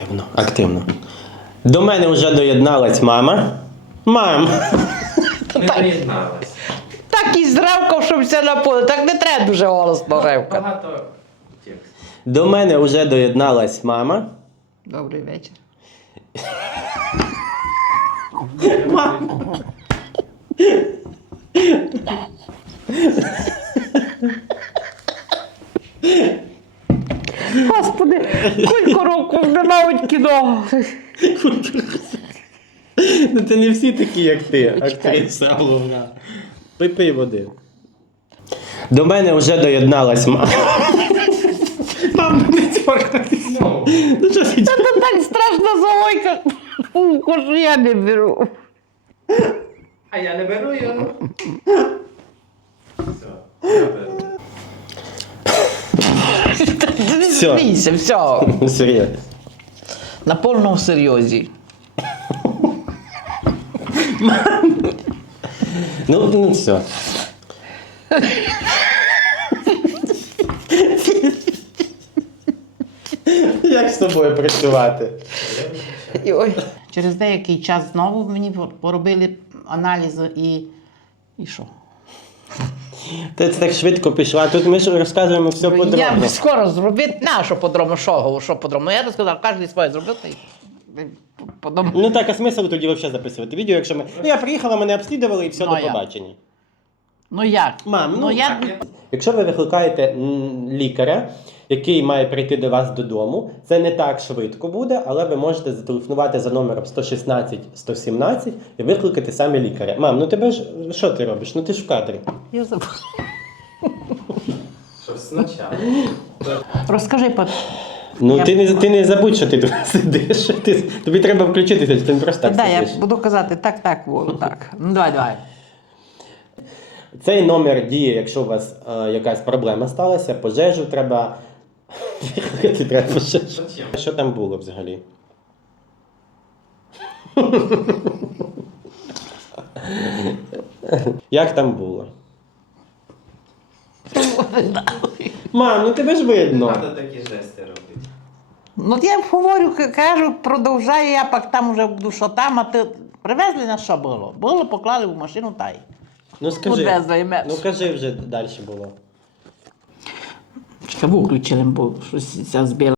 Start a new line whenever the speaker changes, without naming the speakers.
Активно, активно. До мене вже доєдналась мама. Мам!
Не доєдналась.
Так і зревкав, щоб все на поле. Так не треба дуже голосно ревкати.
Багато тексту.
До мене вже доєдналась мама.
Добрий вечір. Господи, кілька років не навіть кіно.
Ну це не всі такі, як ти, актриса головна. Пий води. До мене вже доєдналась мама. Мам, не цьоркатись. Ну що ти?
Це так страшно завойка. Кожу я не беру.
А я не беру його. Все, я беру.
Все.
Смійся, все.
Серйозно.
На повному серйозі.
Ну все. Як з тобою працювати?
Ой. Через деякий час знову мені поробили аналізи і що?
Ти так швидко пішла, тут ми ж розказуємо все подробно.
Я б скоро зробити, на що подробно, що подробно. Я розказав, кожен своє зробив, та й подобно.
Ну так, а смисл тоді взагалі записувати відео, якщо ми... Ну я приїхала, мене обслідували і все,
Ну,
до
а як?
побачення.
Ну як?
Мам, ну,
я...
Якщо ви викликаєте лікаря, який має прийти до вас додому, це не так швидко буде, але ви можете зателефонувати за номером 116-117 і викликати самі лікаря. Мам, ну тебе ж, що ти робиш? Ну ти ж в кадрі.
Я забула.
Що спочатку.
Розкажи,
Ну ти не забудь, що ти тут сидиш. Тобі треба включитися, ти не просто так
я
сидиш.
буду казати так, Волу, так. Ну давай.
Цей номер діє, якщо у вас якась проблема сталася, пожежу треба. Викликати треба пожежу.
Зачем?
Що там було взагалі? Як там було? Мам, ну тебе ж
Не
видно.
треба такі жести робити.
Ну я говорю, кажу, продовжаю, я пак там вже буду, що там, а ти привезли на що було? Було, поклали в машину та й.
Ну скажи.
Одвезли, меч.
Ну кажи вже далі було.
Виключили, бо щось ця збила.